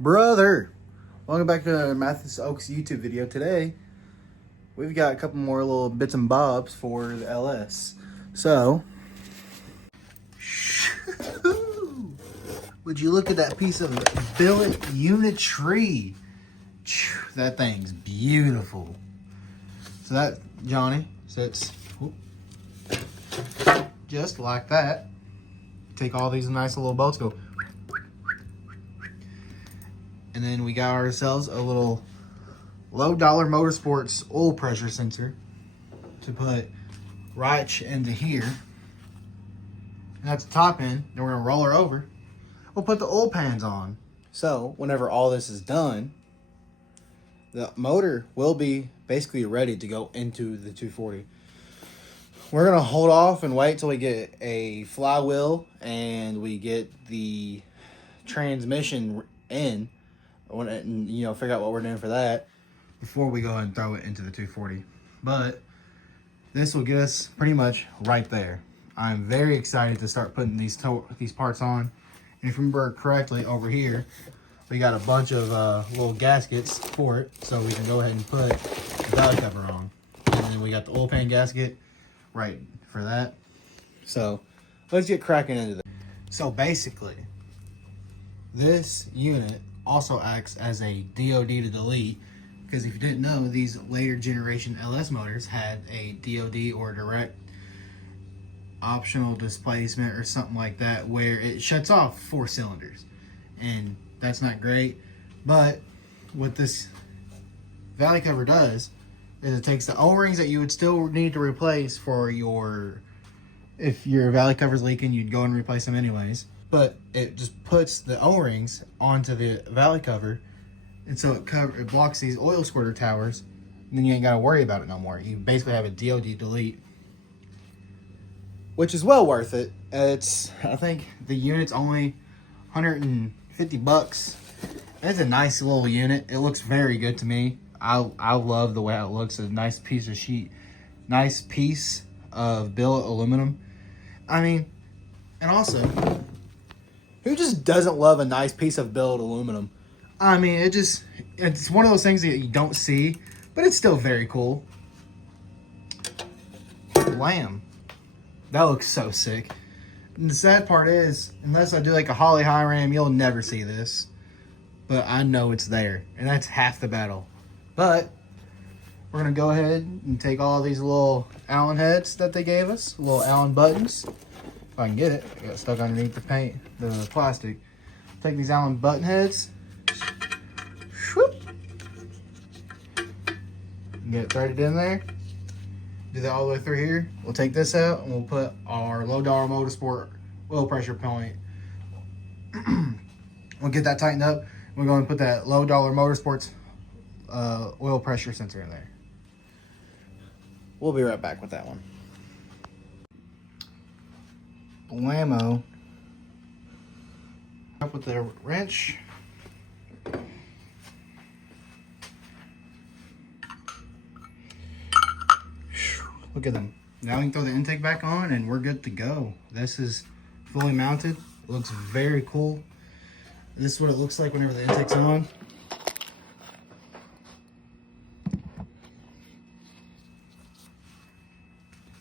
Brother, welcome back to Mathis Oaks YouTube video. Today, we've got a couple more little bits and bobs for the LS. So, would you look at that piece of billet unitry? That thing's beautiful. So that, Johnny, sits just like that. Take all these nice little bolts, go. And then we got ourselves a little low dollar motorsports oil pressure sensor to put right into here. And that's the top end. Then we're gonna roll her over. We'll put the oil pans on. So whenever all this is done, the motor will be basically ready to go into the 240. We're gonna hold off and wait till we get a flywheel and we get the transmission in. And, you know, figure out what we're doing for that before we go ahead and throw it into the 240. But this will get us pretty much right there. I'm very excited to start putting these parts on. And if you remember correctly, over here we got a bunch of little gaskets for it, so we can go ahead and put the valve cover on. And then we got the oil pan gasket right for that. So let's get cracking into this. So basically, this unit also acts as a DOD to delete, because if you didn't know, these later generation LS motors had a DOD or direct optional displacement or something like that, where it shuts off 4 cylinders, and that's not great. But what this valley cover does is it takes the O-rings that you would still need to replace for your, if your valley cover's leaking, you'd go and replace them anyways. But it just puts the O-rings onto the valley cover, and so it blocks these oil squirter towers, and then you ain't got to worry about it no more. You basically have a DOD delete, which is well worth it. I think the unit's only 150 bucks. It's a nice little unit. It looks very good to me. I love the way it looks. A nice piece of nice piece of billet aluminum. I mean, and also, who just doesn't love a nice piece of billet aluminum? I mean, it's one of those things that you don't see, but it's still very cool. Lamb. That looks so sick. And the sad part is, unless I do like a Holly high ram, you'll never see this. But I know it's there, and that's half the battle. But we're gonna go ahead and take all these little Allen heads that they gave us, little Allen buttons. If I can get it, I got stuck underneath the paint, the plastic. Take these Allen button heads, whoop, get it threaded in there. Do that all the way through here. We'll take this out and we'll put our low dollar motorsport oil pressure point. We'll get that tightened up. We're going to put that low dollar motorsports oil pressure sensor in there. We'll be right back with that one. Blammo. Up with the wrench. Look at them. Now we can throw the intake back on and we're good to go. This is fully mounted. It looks very cool. This is what it looks like whenever the intake's on.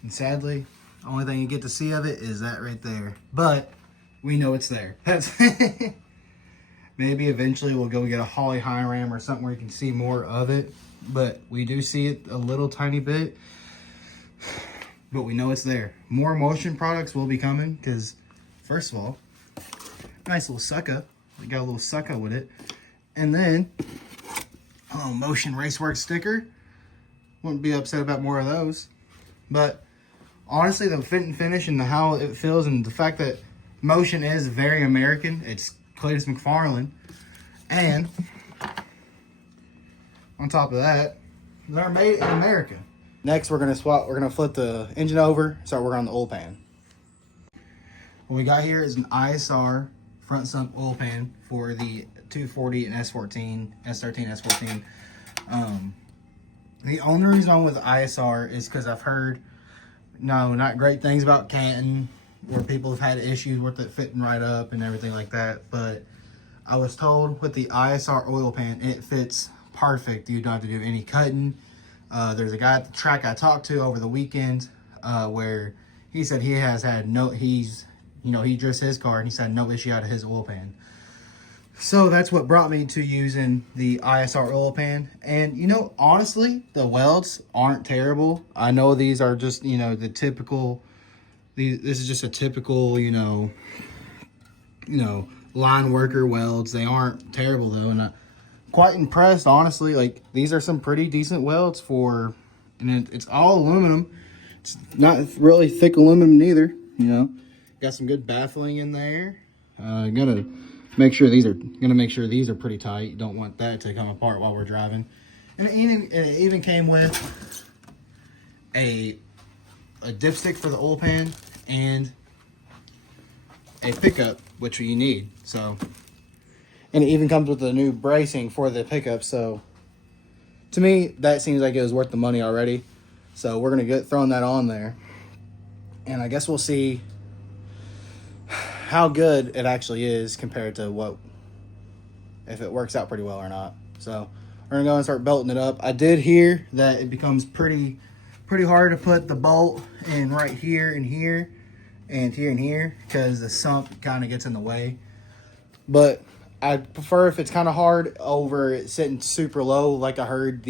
And sadly, the only thing you get to see of it is that right there. But we know it's there. That's maybe eventually we'll go get a Holly high ram or something where you can see more of it. But we do see it a little tiny bit. But we know it's there. More motion products will be coming because, first of all, nice little sucker. We got a little sucker with it. And then, a little Motion Raceworks sticker. Wouldn't be upset about more of those. But honestly, the fit and finish and how it feels, and the fact that Motion is very American. It's Cletus McFarlane. And on top of that, they're made in America. Next, we're gonna flip the engine over, start working on the oil pan. What we got here is an ISR front sump oil pan for the 240 and S14, S13, S14. The only reason I'm with ISR is because I've heard not great things about Canton, where people have had issues with it fitting right up and everything like that. But I was told with the ISR oil pan, it fits perfect. You don't have to do any cutting. There's a guy at the track I talked to over the weekend where he said he has had he dressed his car and he's had no issue out of his oil pan. So that's what brought me to using the ISR oil pan. And, honestly, the welds aren't terrible. I know these are just, the typical, this is just a typical, line worker welds. They aren't terrible, though. And I'm quite impressed, honestly. Like, these are some pretty decent welds and it's all aluminum. It's not really thick aluminum either, Got some good baffling in there. Gonna make sure these are pretty tight. You don't want that to come apart while we're driving. And it even came with a dipstick for the oil pan and a pickup, which you need. So, and it even comes with the new bracing for the pickup. So, to me, that seems like it was worth the money already. So we're gonna get throwing that on there, and I guess we'll see how good it actually is compared to if it works out pretty well or not. So we're gonna go and start belting it up. I did hear that it becomes pretty hard to put the bolt in right here and here and here and here because the sump kind of gets in the way. But I prefer if it's kind of hard over it sitting super low, like I heard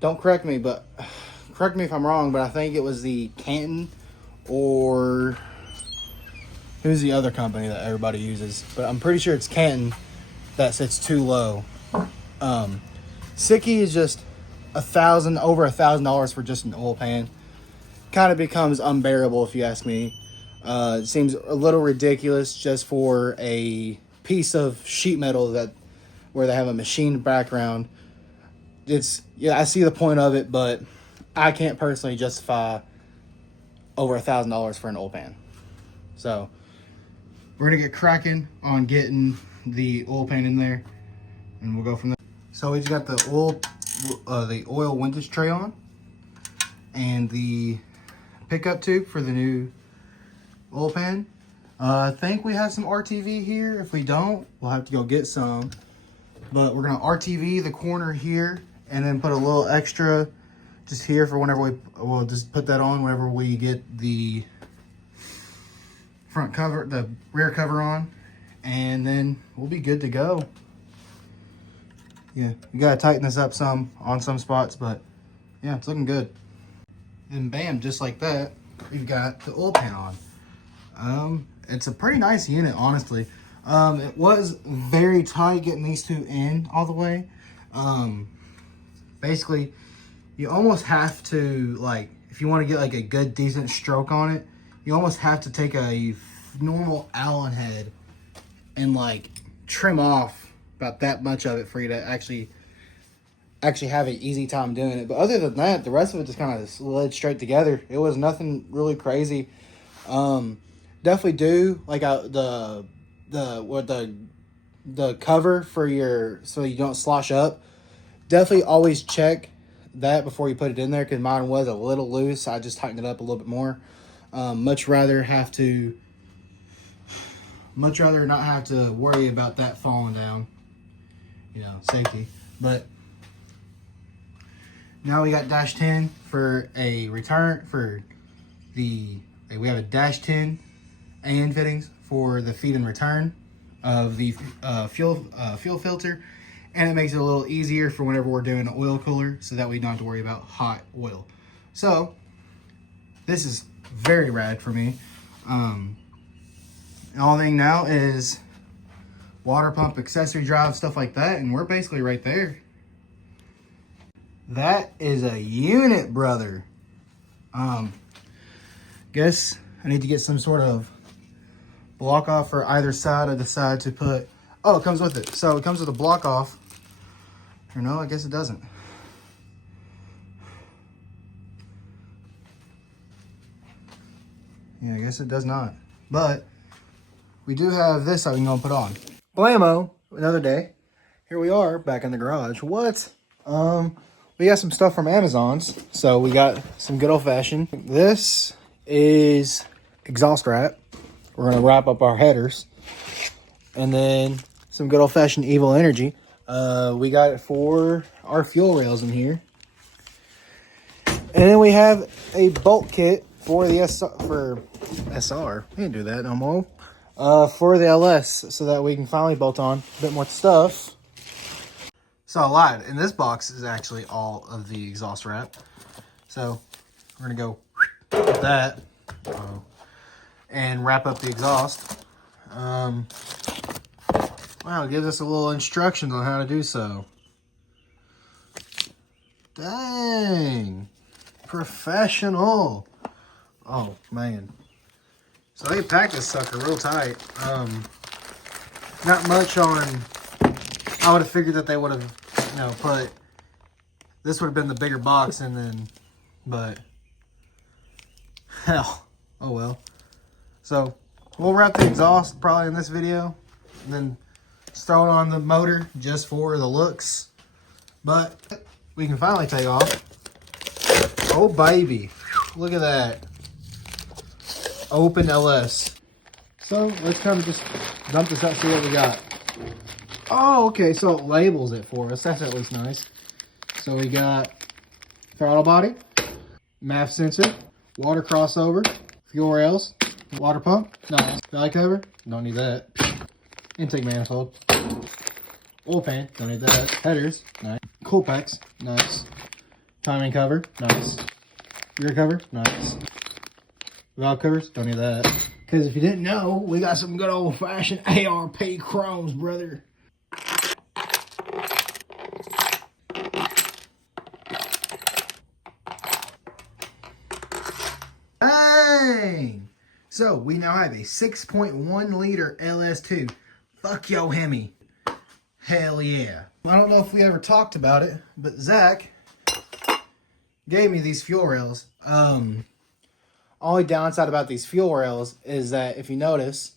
don't correct me, but correct me if I'm wrong, but I think it was the Canton or who's the other company that everybody uses? But I'm pretty sure it's Canton that sits too low. Sicky is just over $1,000 for just an oil pan. Kind of becomes unbearable if you ask me. It seems a little ridiculous just for a piece of sheet metal where they have a machined background. I see the point of it, but I can't personally justify over $1,000 for an oil pan. So we're gonna get cracking on getting the oil pan in there, and we'll go from there. So we just got the oil windage tray on, and the pickup tube for the new oil pan. I think we have some RTV here. If we don't, we'll have to go get some. But we're gonna RTV the corner here, and then put a little extra just here for whenever we'll just put that on whenever we get the front cover, the rear cover on, and then we'll be good to go. Yeah, you gotta tighten this up some on some spots, but yeah, it's looking good. And bam, just like that, we've got the oil pan on. It's a pretty nice unit, honestly. It was very tight getting these two in all the way. Basically, you almost have to, like, if you want to get like a good decent stroke on it, you almost have to take a normal Allen head and like trim off about that much of it for you to actually have an easy time doing it. But other than that, the rest of it just kind of slid straight together. It was nothing really crazy. Definitely do like the cover for so you don't slosh up. Definitely always check that before you put it in there, because mine was a little loose. I just tightened it up a little bit more. Much rather not have to worry about that falling down, safety. But now we got dash 10 for a return we have a dash 10 and fittings for the feed and return of the fuel filter, and it makes it a little easier for whenever we're doing an oil cooler, so that we don't have to worry about hot oil. So this is very rad for me. And all thing now is water pump, accessory drive, stuff like that, and we're basically right there. That is a unit, brother. Guess I need to get some sort of block off for either side. I decide to put, it comes with it. So it comes with a block off. Or no, I guess it doesn't. Yeah, I guess it does not. But we do have this that we can go and put on. Blammo, another day. Here we are back in the garage. What? We got some stuff from Amazon's. So we got some good old fashioned. This is exhaust wrap. We're gonna wrap up our headers. And then some good old-fashioned evil energy. We got it for our fuel rails in here. And then we have a bolt kit for the SR. We didn't do that no more. For the LS, so that we can finally bolt on a bit more stuff. So I lied. In this box is actually all of the exhaust wrap. So we're gonna go with that and wrap up the exhaust. Wow, it gives us a little instructions on how to do so. Dang, professional. Oh man. So they packed this sucker real tight. Not much on. I would have figured that they would have, you know, put. This would have been the bigger box, and then, but hell, oh well. So we'll wrap the exhaust probably in this video, and then throw it on the motor just for the looks. But we can finally take off. Oh baby, look at that. Open LS. So let's kind of just dump this out, see what we got. Oh, okay, so it labels it for us. That's at least nice. So we got throttle body, MAF sensor, water crossover, fuel rails, water pump, nice. Belly cover, don't need that. Intake manifold, oil pan, don't need that. Headers, nice. Cool packs, nice. Timing cover, nice. Rear cover, nice. Valve covers, don't need that. Because if you didn't know, we got some good old-fashioned ARP chromes, brother. Dang! So, we now have a 6.1 liter LS2. Fuck yo, Hemi. Hell yeah. I don't know if we ever talked about it, but Zach gave me these fuel rails. Only downside about these fuel rails is that if you notice,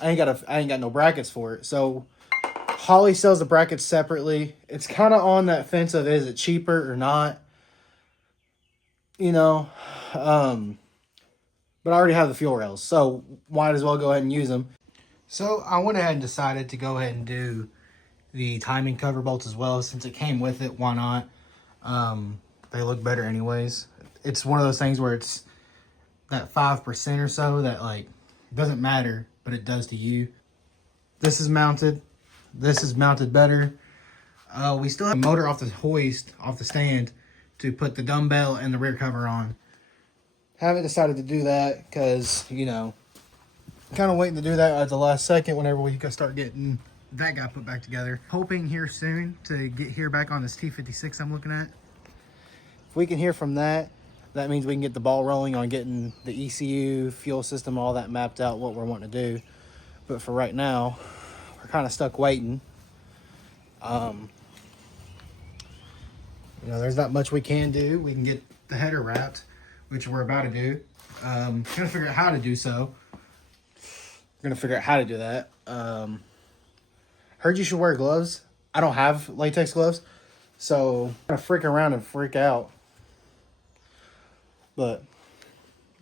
I ain't got no brackets for it. So Holley sells the brackets separately. It's kind of on that fence of is it cheaper or not, you know. But I already have the fuel rails, so might as well go ahead and use them. So I went ahead and decided to go ahead and do the timing cover bolts as well, since it came with it. Why not? They look better anyways. It's one of those things where it's that 5% or so that like doesn't matter, but it does to you. This is mounted. This is mounted better. We still have a motor off the hoist, off the stand, to put the dumbbell and the rear cover on. Haven't decided to do that because, you know, kind of waiting to do that at the last second whenever we can start getting that guy put back together. Hoping here soon to get here back on this T56 I'm looking at. If we can hear from that, that means we can get the ball rolling on getting the ECU, fuel system, all that mapped out, what we're wanting to do. But for right now, we're kind of stuck waiting. You know, there's not much we can do. We can get the header wrapped, which we're about to do. Trying to figure out how to do so. We're gonna figure out how to do that. Heard you should wear gloves. I don't have latex gloves, so I'm gonna freak around and freak out. But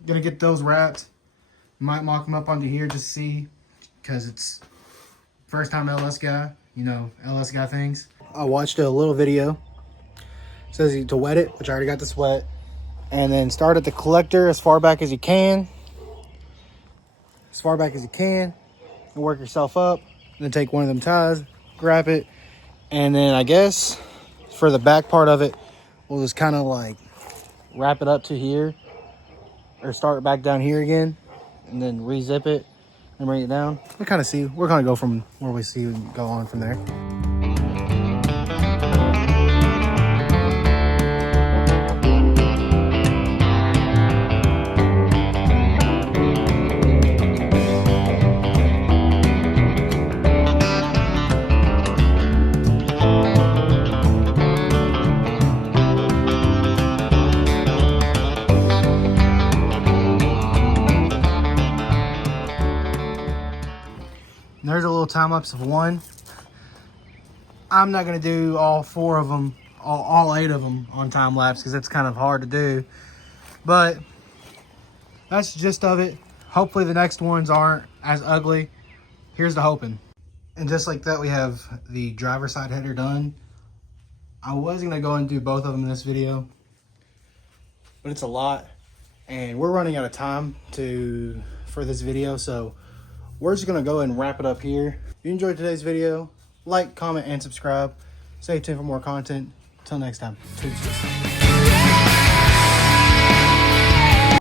gonna get those wrapped. Might mock them up onto here just to see, because it's first time LS guy. You know, LS guy things. I watched a little video. It says to wet it, which I already got this wet. And then start at the collector as far back as you can. As far back as you can. And work yourself up. And then take one of them ties, grab it. And then I guess for the back part of it, we'll just kind of like wrap it up to here. Or start back down here again. And then re-zip it and bring it down. We'll kind of see. We're going to go from where we see and go on from there. There's a little time lapse of one. I'm not gonna do all 4 of them, all 8 of them on time lapse because it's kind of hard to do. But that's the gist of it. Hopefully the next ones aren't as ugly. Here's the hoping. And just like that, we have the driver side header done. I was gonna go and do both of them in this video, but it's a lot and we're running out of time for this video, so we're just gonna go ahead and wrap it up here. If you enjoyed today's video, like, comment, and subscribe. Stay tuned for more content. Until next time. Peace.